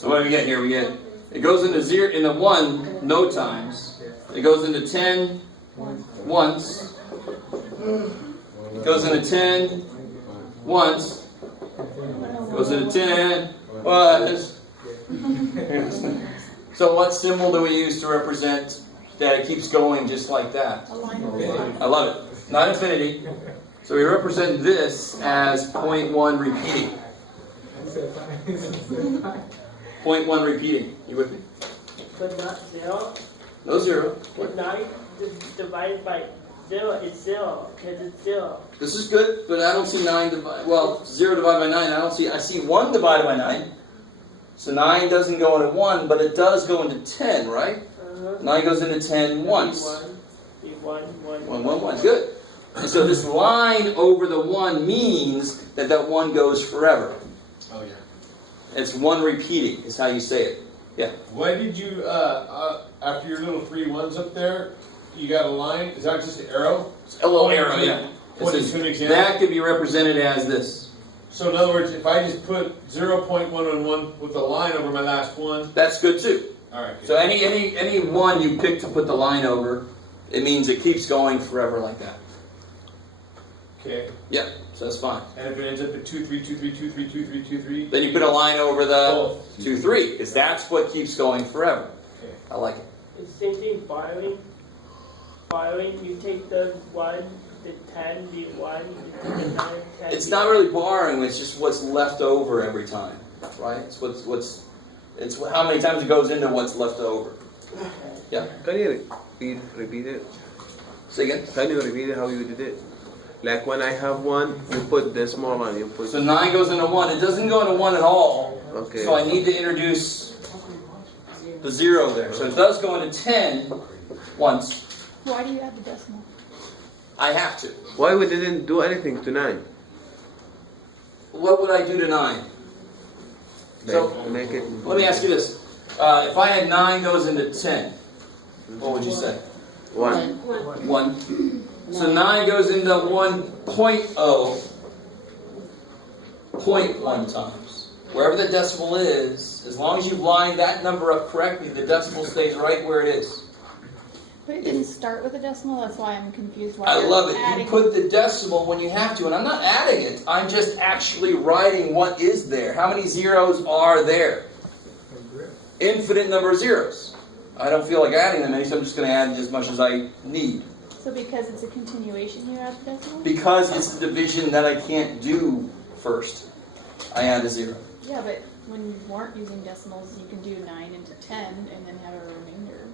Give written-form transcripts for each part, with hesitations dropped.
So what do we get here? We get, it goes into 0, into 1 no times. It goes into 10 once. It goes into 10 once. It goes into 10 once. So what symbol do we use to represent that it keeps going just like that? I love it. Not infinity. So we represent this as 0.1 repeating. 0.1 repeating. You with me? But not 0. No 0. But 9 divided by 0 is 0, because it's 0. This is good, but I don't see 9 divided, well, 0 divided by 9, I see 1 divided by 9. So 9 doesn't go into 1, but it does go into 10, right? 9 goes into 10 once. 1, 1. Good. And so this line over the 1 means that that 1 goes forever. Oh, yeah. It's 1 repeating, is how you say it. Yeah. Why did you, after your little 3 1s up there, you got a line? Is that just an arrow? A little arrow, yeah. Pointing to an example? That could be represented as this. So in other words, if I just put 0.111 with a line over my last one. That's good too. All right. Good. So any one you pick to put the line over, it means it keeps going forever like that. Okay. Yeah, so that's fine. And if it ends up at 2, 3, 2, 3, 2, 3, 2, 3, 2, 3. Then you put a line over the Both. 2, 3, because that's what keeps going forever. Okay. I like it. It's the same thing, borrowing. Borrowing, you take the 1, the 10, the 1, you take the 9, 10. It's not really borrowing, it's just what's left over every time, right? It's it's how many times it goes into what's left over. Yeah. Can you repeat it? Say again? Can you repeat it how you did it? Like when I have 1, you put the small one, you put... So 9 goes into 1. It doesn't go into 1 at all. Okay. So I need to introduce the 0 there. So it does go into 10 once. Why do you add the decimal? I have to. Why we didn't do anything to 9? What would I do to 9? So, Make it... let me ask you this. If I had 9 goes into 10, what would you say? 1. 1. So 9 goes into 1.0 0.1 times. Wherever the decimal is, as long as you've lined that number up correctly, the decimal stays right where it is. But it didn't start with a decimal, that's why I'm confused. Why I you're love it. adding You put the decimal when you have to, and I'm not adding it. I'm just actually writing what is there. How many zeros are there? Infinite number of zeros. I don't feel like adding them any, so I'm just going to add as much as I need. So because it's a continuation, you add the decimal? Because it's the division that I can't do first, I add a 0. Yeah, but when you weren't using decimals, you can do 9 into 10 and then have a remainder.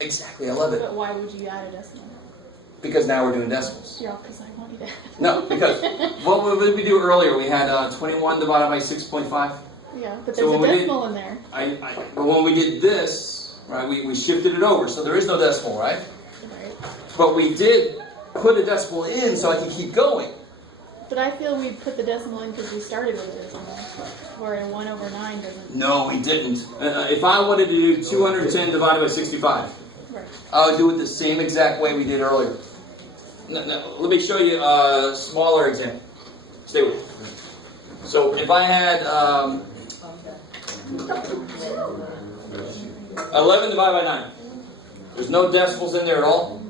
Exactly, I love it. But why would you add a decimal? Because now we're doing decimals. Yeah, because I want you to. No, because what did we do earlier? We had 21 divided by 6.5. Yeah, but So there's when a we decimal in there. But when we did this, right, we shifted it over, so there is no decimal, right? Right. But we did put a decimal in so I can keep going. But I feel we put the decimal in because we started with a decimal, where 1 over 9 doesn't. No, we didn't. If I wanted to do 210 divided by 65, Right. I would do it the same exact way we did earlier. No, let me show you a smaller example. Stay with me. So if I had 11 divided by 9, there's no decimals in there at all.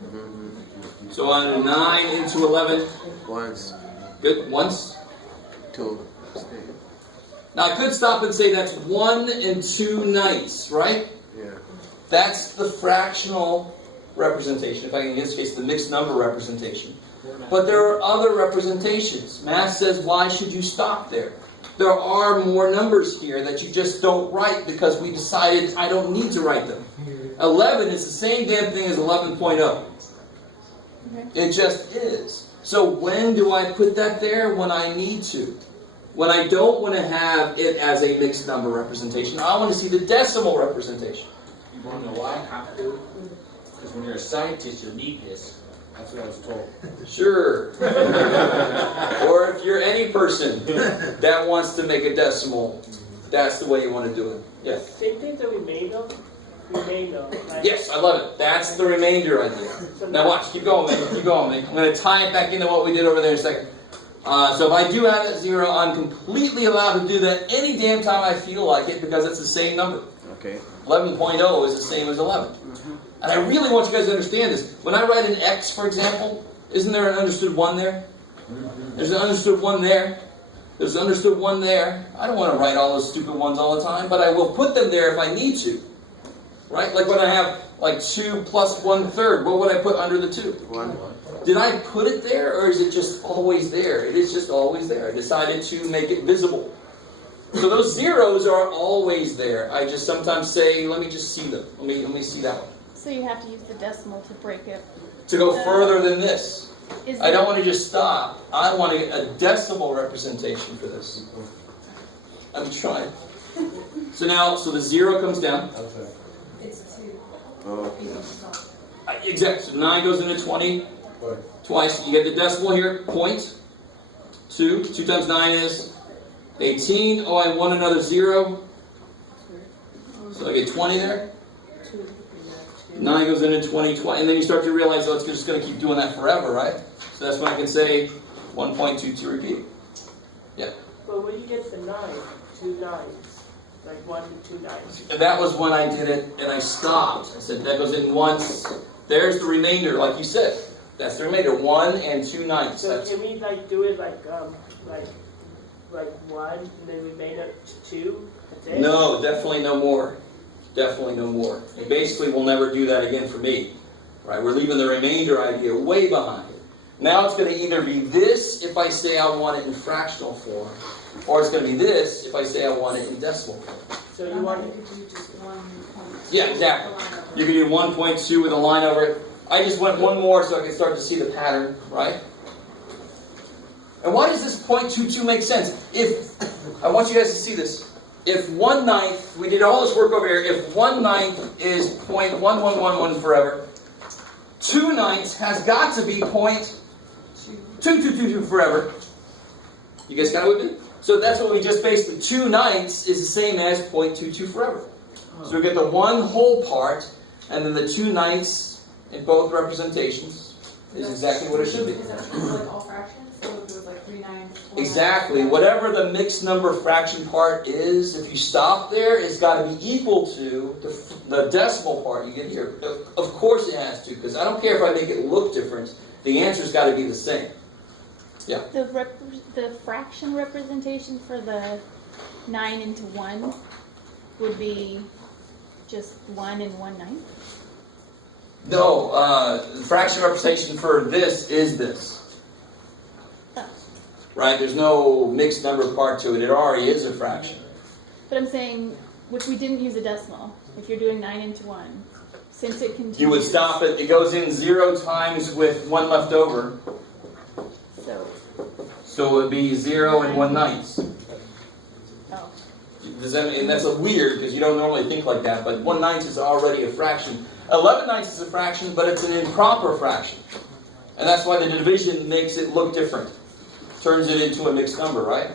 So I do 9 into 11. Once. Good. Once. 2. Now I could stop and say that's 1 and 2 ninths, right? Yeah. That's the fractional representation. If I can, in this case, the mixed number representation. But there are other representations. Math says, why should you stop there? There are more numbers here that you just don't write because we decided I don't need to write them. 11 is the same damn thing as 11.0. It just is. So when do I put that there? When I need to. When I don't want to have it as a mixed number representation, I want to see the decimal representation. You want to know why I have to? Because when you're a scientist, you'll need this. That's what I was told. Sure. Or if you're any person that wants to make a decimal, that's the way you want to do it. Yes. Same thing that we made though. Like, Yes, I love it. That's the remainder idea. Now watch, keep going, man. Keep going, man. I'm going to tie it back into what we did over there in a second. So if I do add that 0, I'm completely allowed to do that any damn time I feel like it because it's the same number. Okay. 11.0 is the same as 11. And I really want you guys to understand this. When I write an X, for example, isn't there an understood 1 there? There's an understood 1 there. There's an understood 1 there. I don't want to write all those stupid ones all the time, but I will put them there if I need to. Right? Like when I have like 2 plus 1/3, what would I put under the 2? 1. Did I put it there, or is it just always there? It is just always there. I decided to make it visible. So those zeros are always there. I just sometimes say, let me just see them. Let me see that one. So you have to use the decimal to break it. To go further than this. Is I don't there- want to just stop. I want to get a decimal representation for this. I'm trying. So now, so the 0 comes down. Oh. Exactly. So 9 goes into 20 twice. You get the decimal here, 0.2. 2 times 9 is 18. Oh, I want another 0. So I get 20 there. 9 goes into 20, and then you start to realize, oh, it's just going to keep doing that forever, right? So that's when I can say 1.22 repeating. Yeah. But when you get the 9, 2 nines, like 1 to 2 nines. And that was when I did it, and I stopped. I said, that goes in once. There's the remainder, like you said. That's the remainder, 1 and 2 ninths. So That's, can we like do it like 1 and then we made it 2? That's it? no, definitely no more. Definitely no more. And basically, we'll never do that again for me. Right? We're leaving the remainder idea way behind. Now it's going to either be this if I say I want it in fractional form, or it's going to be this if I say I want it in decimal form. So you want it? Yeah, exactly. You can do 1.2 with a line over it. I just went one more so I can start to see the pattern, right? And why does this 0.22 make sense? If I want you guys to see this. If 1/9, we did all this work over here, if 1/9 is 0.1111 forever, 2/9 has got to be 0.2222 forever. You guys got it with me? So that's what we just basically, 2/9 is the same as 0.22 forever. So we get the 1 whole part, and then the 2/9 in both representations is exactly what it should be. Is that true for like all fractions? So if it was like 3 9s, 4 Exactly. Whatever the mixed number fraction part is, if you stop there, it's got to be equal to the decimal part you get here. Of course it has to, because I don't care if I make it look different. The answer's got to be the same. Yeah. The fraction representation for the 9 into 1 would be just 1 and 1/9? No, the fraction representation for this is this. Oh. Right? There's no mixed number part to it. It already is a fraction. But I'm saying, if we didn't use a decimal, if you're doing 9 into 1, since it continues... You would stop it. It goes in 0 times with 1 left over. So it would be 0 and 1/9. Oh. Does that, and that's a weird, because you don't normally think like that, but 1/9 is already a fraction. 11/9 is a fraction, but it's an improper fraction. And that's why the division makes it look different. Turns it into a mixed number, right?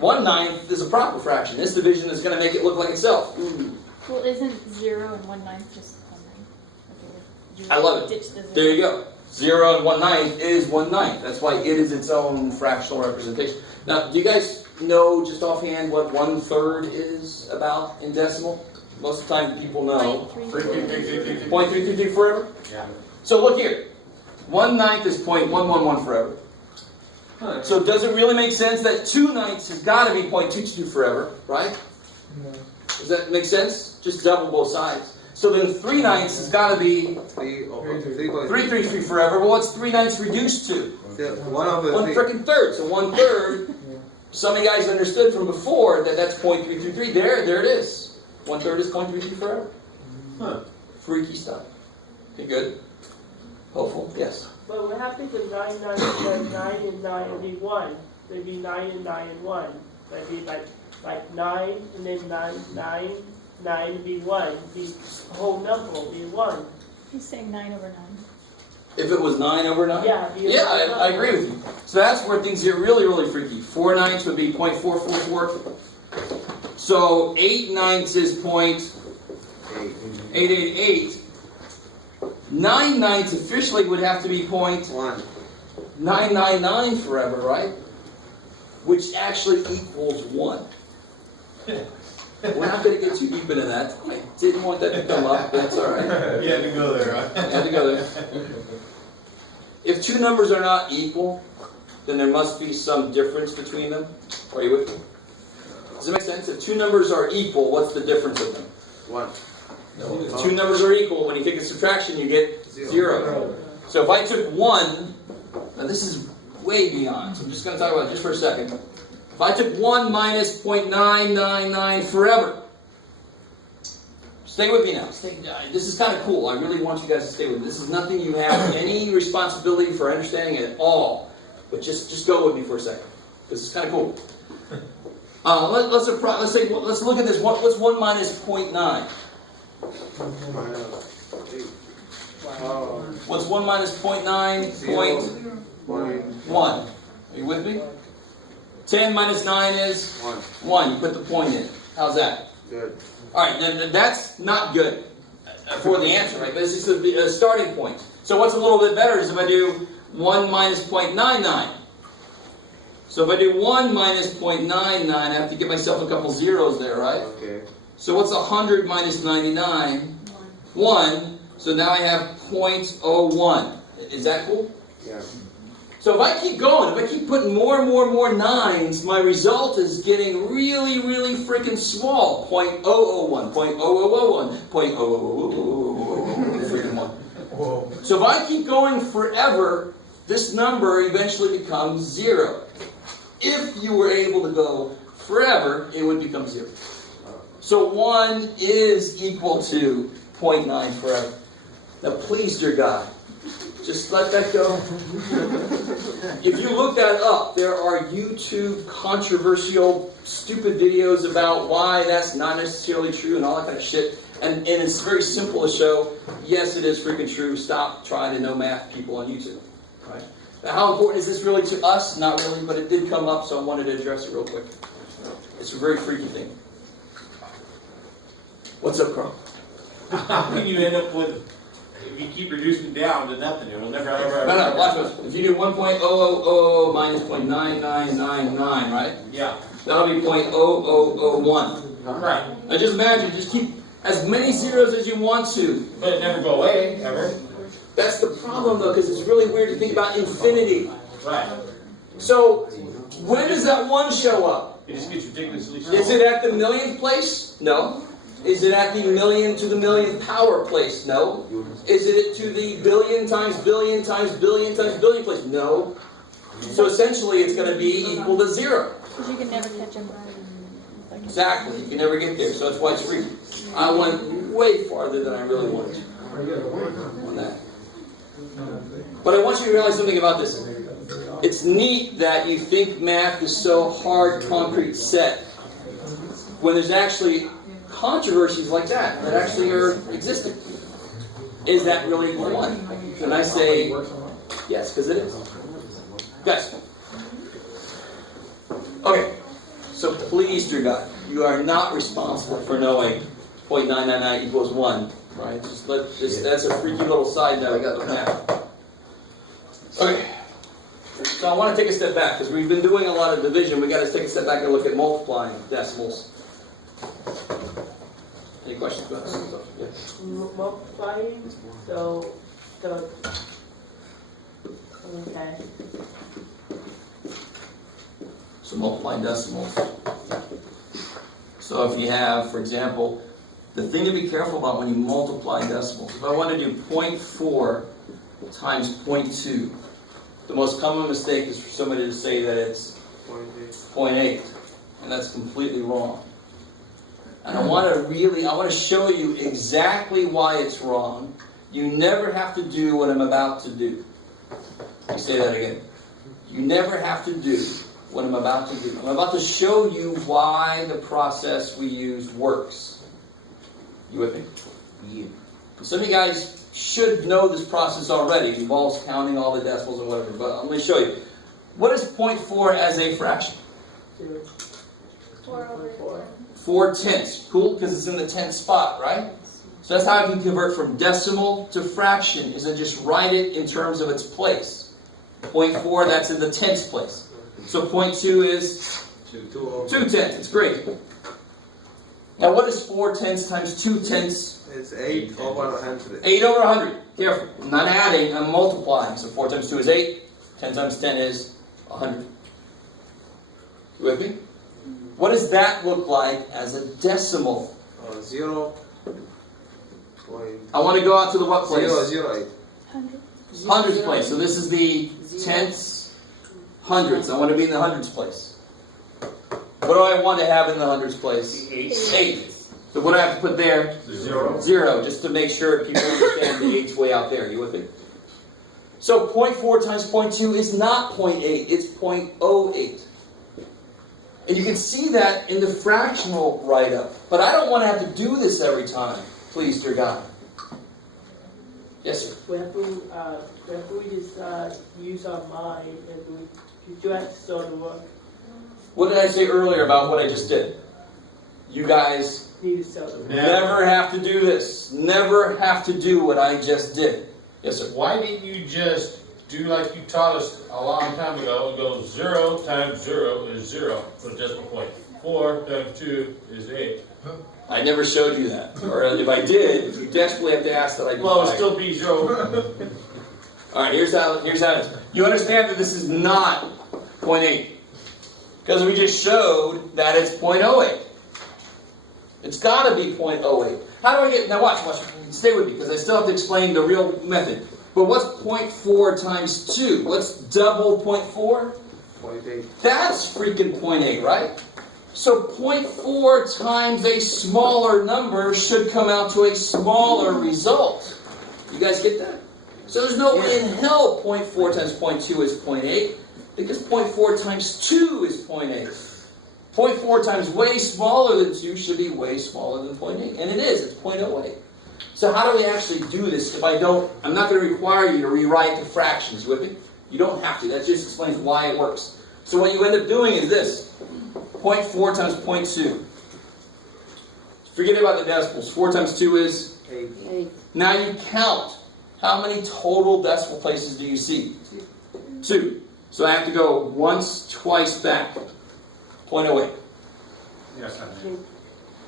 1/9 is a proper fraction. This division is going to make it look like itself. Well, isn't 0 and 1/9 just 1/9? Okay, I love it. ditch the 0. There you go. 0 and 1/9 is 1/9. That's why it is its own fractional representation. Now, do you guys know just offhand what 1/3 is about in decimal? Most of the time people know. 0.3. 0.333 forever? Yeah. So look here. 1/9 is 0.111 forever. So does it really make sense that 2/9 has got to be 0.22 forever, right? Does that make sense? Just double both sides. So then 3/9 has got to be 333 forever. Well, what's 3/9 reduced to? 1 freaking third. So 1/3. Some of you guys understood from before that that's 0.333. There it is. 1/3 is 0.33 forever. Freaky stuff. Okay, good. Hopeful. Yes. But what happens if 9 and 9 would be 1? There'd be 9 and 9 and 1. That'd be like 9 and then 9 would be 1. The whole number will be 1. He's saying 9 over 9. If it was 9 over 9? Yeah. I agree with you. So that's where things get really, really freaky. 4/9 would be 0.444. So 8/9 is 0.888. 9/9 officially would have to be 0.999 forever, right? which actually equals 1. We're not going to get too deep into that. I didn't want that to come up, but that's all right. You had to go there, huh? I had to go there. If two numbers are not equal, then there must be some difference between them. Are you with me? Does it make sense? If two numbers are equal, what's the difference of them? 1. If two numbers are equal, when you take a subtraction, you get 0. So if I took 1, now this is way beyond, so I'm just going to talk about it just for a second. If I took 1 minus 0.999 forever, stay with me now. This is kind of cool. I really want you guys to stay with me. This is nothing you have any responsibility for understanding at all. But just go with me for a second. This is kind of cool. Let's look at this. What's 1 minus 0.9? What's 1 minus 0.9? 1. Are you with me? 10 minus 9 is? 1. You put the point in. How's that? Good. Alright, then that's not good for the answer, right? This is a starting point. So what's a little bit better is if I do 1 minus 0.99. So if I do 1 minus 0.99, I have to give myself a couple zeros there, right? Okay. So what's 100 minus 99? 1. So now I have 0.01. Is that cool? Yeah. So if I keep going, if I keep putting more and more and more nines, my result is getting really, really freaking small. 0.001, 0.0001, 0.000 freaking 1. So if I keep going forever, this number eventually becomes 0. If you were able to go forever, it would become 0. So 1 is equal to 0.9 forever. Now please, dear God, just let that go. If you look that up, there are YouTube controversial, stupid videos about why that's not necessarily true and all that kind of shit. And it's very simple to show, yes, it is freaking true. Stop trying to know math, people on YouTube. Right? Now, how important is this really to us? Not really, but it did come up, so I wanted to address it real quick. It's a very freaky thing. What's up, Carl? How can you end up with, if you keep reducing down to nothing, it'll never ever. No, watch this. If you do 1.0000 minus 0.9999, right? Yeah. That'll be 0.0001. Right. Now just imagine, just keep as many zeros as you want to. But it never go away, ever. That's the problem though, because it's really weird to think about infinity. Right. So, when does that 1 show up? It just gets ridiculously small. Is it at the millionth place? No. Is it at the million to the millionth power place? No. Is it to the billion times billion times billion times billion place? No. So essentially it's going to be equal to 0. Because you can never catch them. Exactly. You can never get there. So that's why it's free. I went way farther than I really wanted to on that. But I want you to realize something about this. It's neat that you think math is so hard, concrete, set, when there's actually controversies like that actually are existing. Is that really equal to 1? And I say, yes, because it is. Guys. Okay. So please, dear God, you are not responsible for knowing 0.999 equals 1. Right? That's a freaky little side note of math. Okay. So I want to take a step back, because we've been doing a lot of division. We've got to take a step back and look at multiplying decimals. Any questions about this? Yeah. Multiplying, so, okay. So multiplying decimals. So if you have, for example, the thing to be careful about when you multiply decimals, if I want to do 0.4 times 0.2, the most common mistake is for somebody to say that it's 0.8, and that's completely wrong. And I want to show you exactly why it's wrong. You never have to do what I'm about to do. Let me say that again. You never have to do what I'm about to do. I'm about to show you why the process we use works. You with me? Yeah. Some of you guys should know this process already. It involves counting all the decimals and whatever, but let me show you. What is 0.4 as a fraction? 4 tenths. Cool? Because it's in the tenth spot, right? So that's how I can convert from decimal to fraction, is I just write it in terms of its place. 0.4, that's in the tenth place. So 0.2 is 2/10. It's great. Now what is 4/10 times 2/10? It's 8 over 100. 8 over 100. Careful. I'm not adding, I'm multiplying. So 4 times 2 is 8. 10 times 10 is 100. You with me? What does that look like as a decimal? 0. I want to go out to the what place? 008. 100. Hundreds place. So this is the tenths, hundreds. I want to be in the hundreds place. What do I want to have in the hundreds place? 8. So what do I have to put there? 0. 0, just to make sure people understand the 8's way out there. You with me? So 0.4 times 0.2 is not 0.8, it's 0.08. And you can see that in the fractional write-up. But I don't want to have to do this every time. Please, dear God. Yes, sir. Whenever we just use our mind and we do have to start the work, What did I say earlier about what I just did? You guys need to start the work. never have to do this. Never have to do what I just did. Yes, sir. Why didn't you just do like you taught us a long time ago and go 0 times 0 is 0 for the decimal point. 4 times 2 is 8. I never showed you that. Or if I did, you desperately have to ask that I do. Well, it'll still be 0. All right, here's how it is. You understand that this is not 0.8. Because we just showed that it's 0.08. It's got to be 0.08. How do I get... Now watch. Stay with me, because I still have to explain the real method. But what's 0.4 times 2? What's double 0.4? 0.8. That's freaking 0.8, right? So 0.4 times a smaller number should come out to a smaller result. You guys get that? So there's no way in hell 0.4 times 0.2 is 0.8, because 0.4 times 2 is 0.8. 0.4 times way smaller than 2 should be way smaller than 0.8. And it is, it's 0.08. So how do we actually do this if I don't, I'm not going to require you to rewrite the fractions with me. You don't have to, that just explains why it works. So what you end up doing is this, 0.4 times 0.2. Forget about the decimals, 4 times 2 is 8. Now you count. How many total decimal places do you see? 2. So I have to go once, twice back. 0.08. Yes, I do.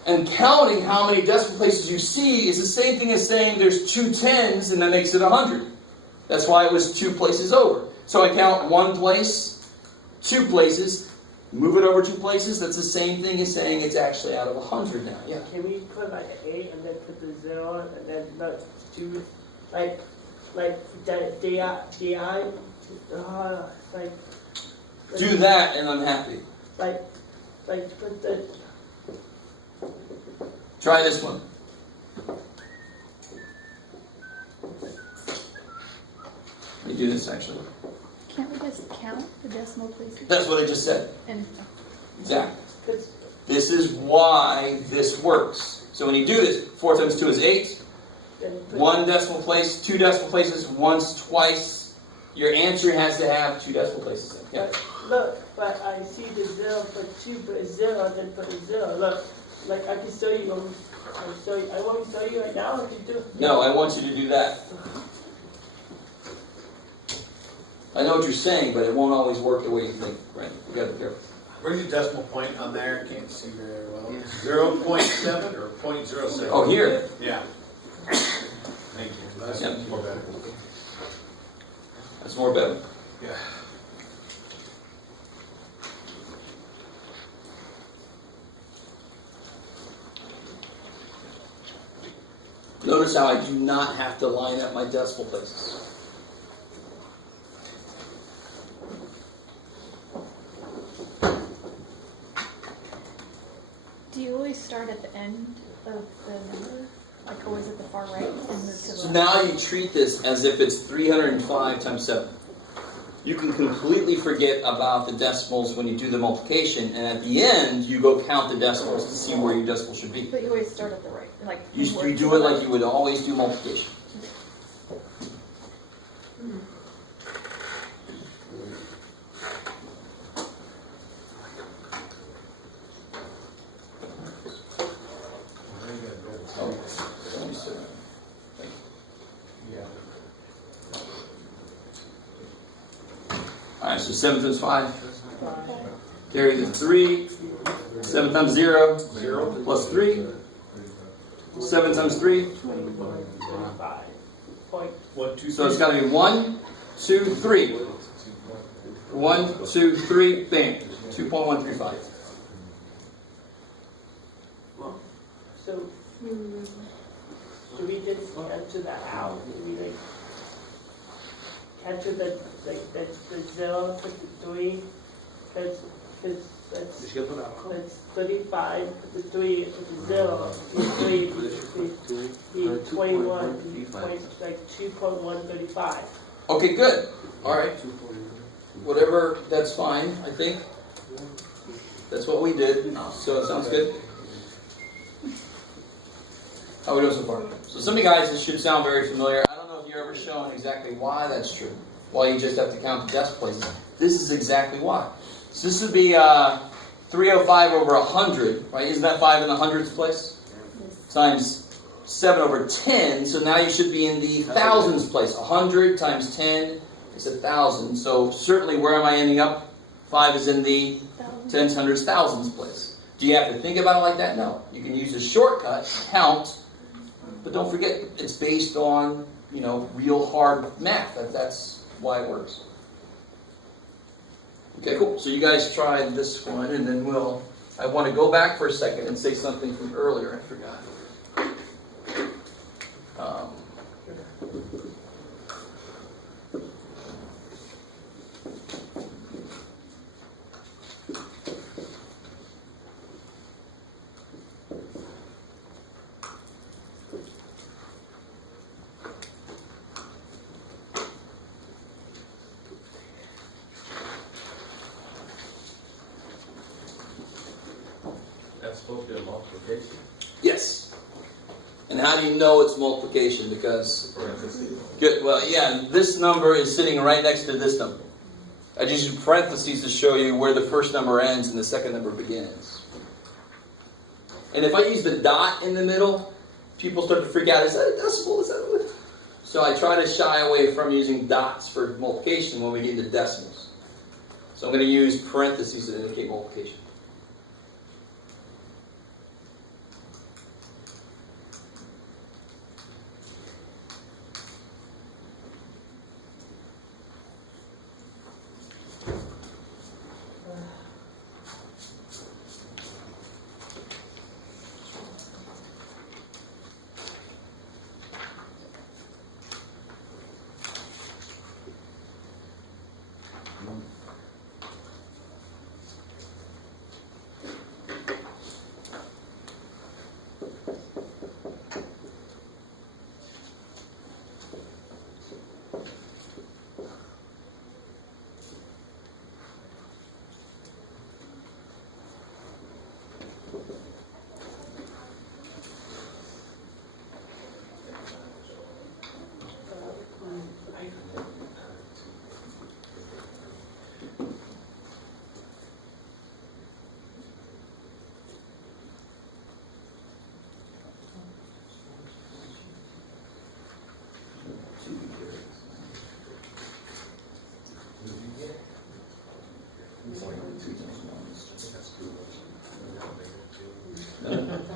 And counting how many decimal places you see is the same thing as saying there's 2 tens and that makes it 100. That's why it was 2 places over. So I count 1 place, 2 places, move it over 2 places. That's the same thing as saying it's actually out of 100 now. Yeah. Can we put like an 8 and then put the 0 and then not do like Do that and I'm happy. like put the Try this one. Let me do this actually. Can't we just count the decimal places? That's what I just said. And Exactly. put This is why this works. So when you do this, 4 times 2 is 8. then put 1 decimal place, 2 decimal places, once, twice. Your answer has to have 2 decimal places. Yeah. But look, but I see the 0, put 2, put a 0, then put a 0. Look, like I can show you. I want to show you right now. I can do. No, I want you to do that. I know what you're saying, but it won't always work the way you think, right? You gotta be careful. Where's your decimal point on there? Can't see very well. 0.7 or 0.07? Oh, here. Yeah. Thank you. That's Yeah. more better. That's more better. Yeah. Notice how I do not have to line up my decimal places. do you always start at the end of the number? Like always at the far right and move to So the now you treat this as if it's 305 times 7. You can completely forget about the decimals when you do the multiplication, and at the end, you go count the decimals to see where your decimal should be. But you always start at the right. Like You work do to it the like right. you would always do multiplication. Alright, so 7 times 5. Carry the 3. 7 times 0. 0 plus 3. 7 times 3. 25. Point. 1, 2, So it's got to be 1, 2, 3. 1, 2, 3. Bam. 2.135. So, do we just cancel that out? Do we like cancel the the 0, put the 3? Because that's 35, put the 3, put the 0, the 3, the 21, like 2.135. Okay, good. All right. Whatever, that's fine, I think. That's what we did, so it sounds good. How are we doing so far? So some of you guys, this should sound very familiar. I don't know if you're ever shown exactly why that's true. Why you just have to count the decimal places. This is exactly why. So this would be 305 over 100, right? Isn't that 5 in the hundredths place? Times 7 over 10, so now you should be in the thousands place. 100 times 10 is 1,000. So certainly, where am I ending up? 5 is in the tens, hundreds, thousands place. Do you have to think about it like that? No. You can use a shortcut, count, but don't forget, it's based on, real hard math. That's why it works. Okay, cool. So you guys try this one, and then I want to go back for a second and say something from earlier. I forgot. That's supposed to be a multiplication. Yes. And how do you know it's multiplication? Because, good. Well, yeah, this number is sitting right next to this number. I just use parentheses to show you where the first number ends and the second number begins. And if I use the dot in the middle, people start to freak out. Is that a decimal? Is that a... So I try to shy away from using dots for multiplication when we get into decimals. So I'm going to use parentheses to indicate multiplication.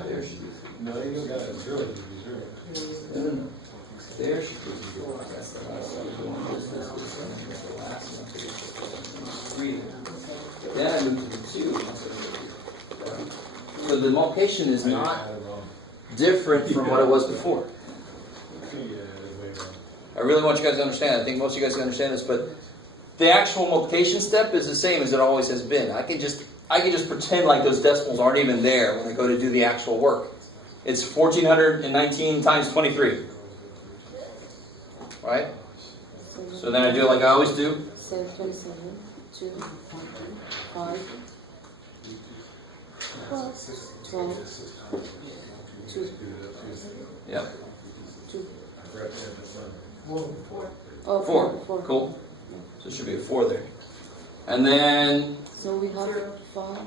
There should be. No, you don't got a 0 to be 0. No. There should be 4. That's the last one. This, the last one. 3. Then I move to 2. So the multiplication is not different from what it was before. I really want you guys to understand. I think most of you guys can understand this, but the actual multiplication step is the same as it always has been. I can just pretend like those decimals aren't even there when I go to do the actual work. It's 1,419 times 23. Right? So then I do it like I always do. 727, 2, 5, 12, 2. Yep. 2. Oh, 4. Cool. So it should be a 4 there. And then So we have 5.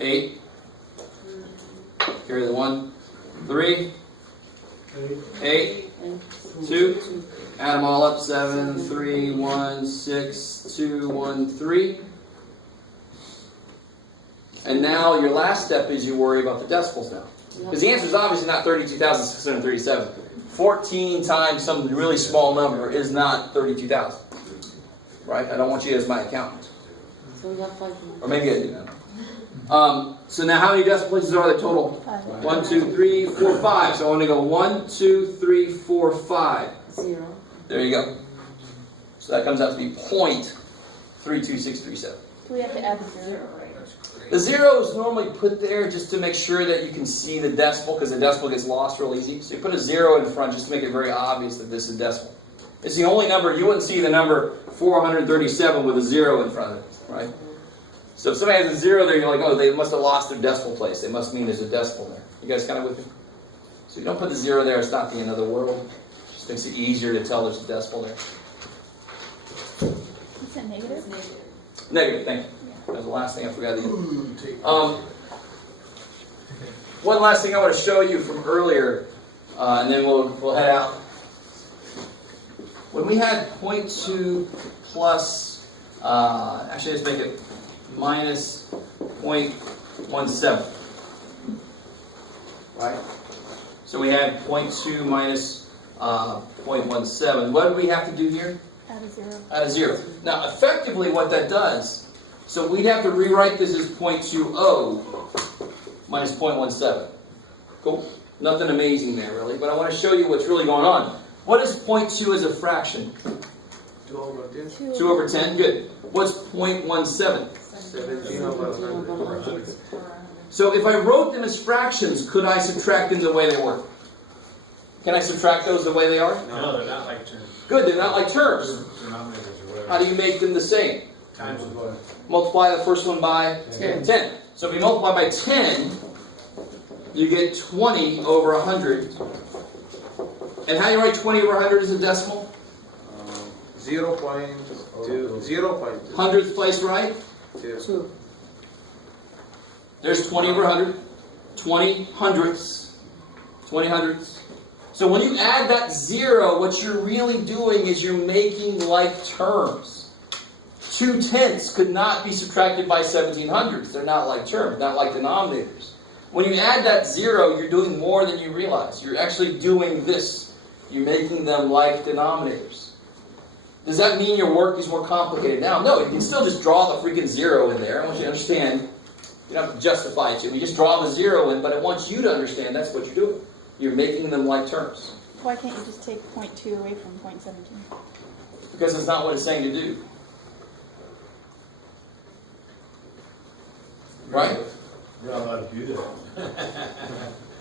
8. Carry the 1. 3. 8. And 2. Add them all up. 7, 3, 1, 6, 2, 1, 3. And now your last step is you worry about the decimals now. Because the answer is obviously not 32,637. 14 times some really small number is not 32,000. Right? I don't want you as my accountant. So we have 5 more. Or maybe I do. So now how many decimal places are there total? 1, 2, 3, 4, 5. So I want to go 1, 2, 3, 4, 5. 0. There you go. So that comes out to be 0.32637. Do we have to add the 0? The 0 is normally put there just to make sure that you can see the decimal, because the decimal gets lost real easy. So you put a 0 in front just to make it very obvious that this is decimal. It's the only number, you wouldn't see the number 437 with a 0 in front of it, right? So if somebody has a 0 there, you're like, oh, they must have lost their decimal place. They must mean there's a decimal there. You guys kind of with me? So you don't put the 0 there, it's not the end of the world. It just makes it easier to tell there's a decimal there. Is it negative? Negative, thank you. That was the last thing I forgot to do. One last thing I want to show you from earlier, and then we'll head out. When we had 0.2 plus, actually let's make it minus 0.17. Right? So we had 0.2 minus 0.17. What do we have to do here? Add a 0. Add a 0. Now, effectively what that does, so we'd have to rewrite this as 0.20 minus 0.17. Cool? Nothing amazing there, really, but I want to show you what's really going on. What is 0.2 as a fraction? 2 over 10. 2 over 10? Good. What's 0.17? 17 over 100. So if I wrote them as fractions, could I subtract them the way they were? Can I subtract those the way they are? No, they're not like terms. Good, they're not like terms. Denominators or whatever. How do you make them the same? Times of what? Multiply the first one by 10. So if you multiply by 10, you get 20 over 100. And how do you write 20 over 100 as a decimal? 0.2. 0.2. Hundredth place, right? 2. There's 20 over 100. 20 hundredths. 20 hundredths. So when you add that 0, what you're really doing is you're making like terms. 2 tenths could not be subtracted by 17 hundredths. They're not like terms, not like denominators. When you add that 0, you're doing more than you realize. You're actually doing this. You're making them like denominators. Does that mean your work is more complicated now? No, you can still just draw the freaking 0 in there. I want you to understand. You don't have to justify it to me. You just draw the 0 in, but I want you to understand that's what you're doing. You're making them like terms. Why can't you just take 0.2 away from 0.17? Because it's not what it's saying to do. Right? You're not allowed to do that.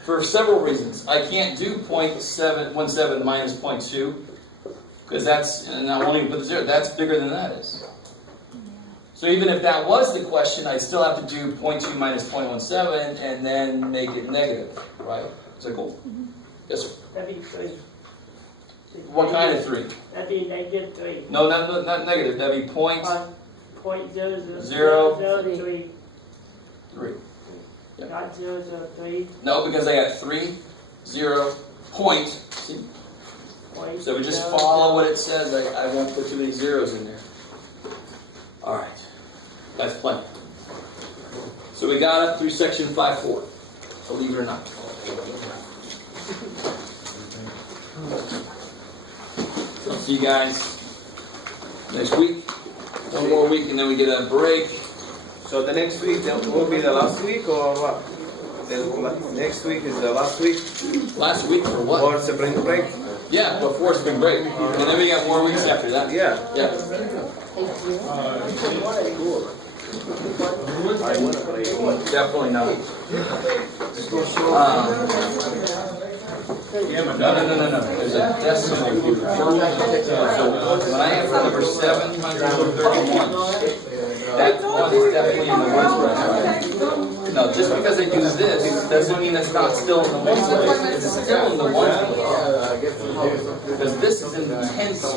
For several reasons. I can't do 0.17 minus 0.2 because that's, and I won't even put the 0, that's bigger than that is. So even if that was the question, I'd still have to do 0.2 minus 0.17 and then make it negative, right? Is that cool? Yes, sir. That'd be 3. What kind of 3? That'd be negative 3. No, not negative. That'd be point 0.0003. 3. Yep. Not 003. No, because I got 3, 0, point. See? So we just follow what it says. I won't put too many zeros in there. All right. That's plenty. So we got up through section 5.4. Believe it or not. So I'll see you guys next week. One more week and then we get a break. So the next week will be the last week or what? Next week is the last week Last week for what? or spring break? Yeah, before spring break. And then we got more weeks after that. Yeah. Yeah. Definitely not. No. There's a decimal here. So when I have the number 731, that one is definitely in the ones place. No, just because they do this doesn't mean it's not still in the ones place. It's still in the ones place. Because this is in the tenths place.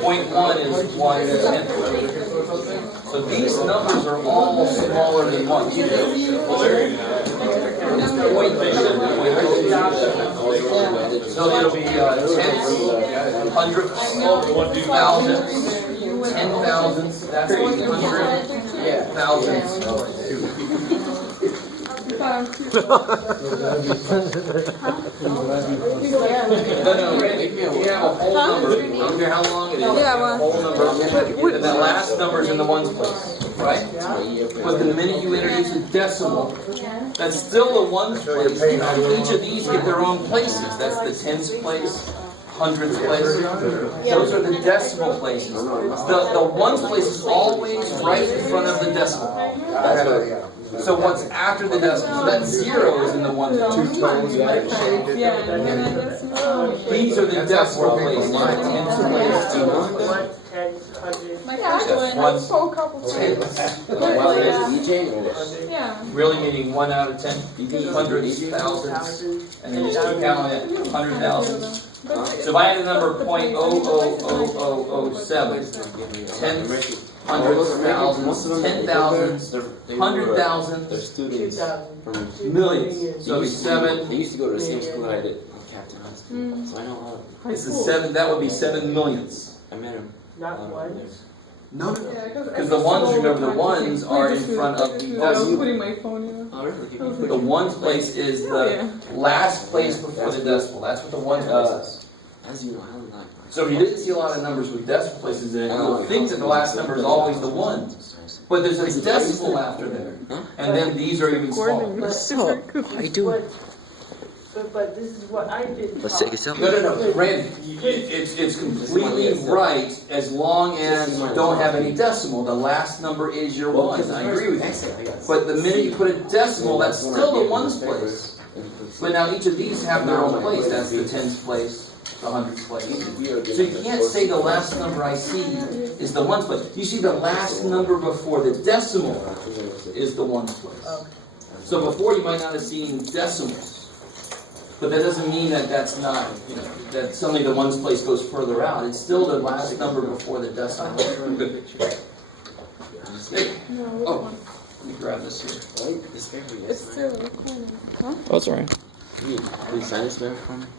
0.1 is 1 tenth. So these numbers are all smaller than 1. It's 0.2. So it'll be tenths, hundredths, thousandths, 10,000s, that's 100, Yeah. thousands. No, Randy, you have a whole number, I don't care how long it is, you have a whole number, and that last number's in the ones place, right? But the minute you introduce a decimal, that's still the ones place. Each of these get their own places. That's the tens place, hundredths place. Those are the decimal places. The ones place is always right in front of the decimal. That's right. So what's after the decimal? So that 0 is in the ones place. These are the decimal places. The tens place. One, tens, hundreds, That's Yeah. really meaning 1 out of 10, hundreds, thousands, and then just keep counting it, 100,000. So if I had a number 0.000007, tens, hundreds, thousands, 10,000s, 100,000s, 2,000. millions. So it'd be 7. They used to go to the same school that I did, Captain High School. So I know all. This is 7. That would be 7 millions. I met him. Not ones. No, because the ones, remember, the ones are in front of the decimal. putting my phone in. Oh, really? The ones place is the last place before the decimal. That's what the ones place is. As you know, I don't like. So if you didn't see a lot of numbers with decimal places in it, you'll think that the last number is always the ones. But there's a decimal after there. And then these are even smaller. I do. But this is what I did. Let's take a selfie. No, Randy, it's completely right as long as you don't have any decimal. The last number is your ones. I agree with you. But the minute you put a decimal, that's still the ones place. But now each of these have their own place. That's the tens place, the hundreds place. So you can't say the last number I see is the ones place. You see the last number before the decimal is the ones place. So before you might not have seen decimals. But that doesn't mean that that's not, that suddenly the ones place goes further out. It's still the last number before the decimal. Good picture. Oh, let me grab this here. This paper, It's still recording. Huh? Oh, it's alright. Can you sign this paper for me?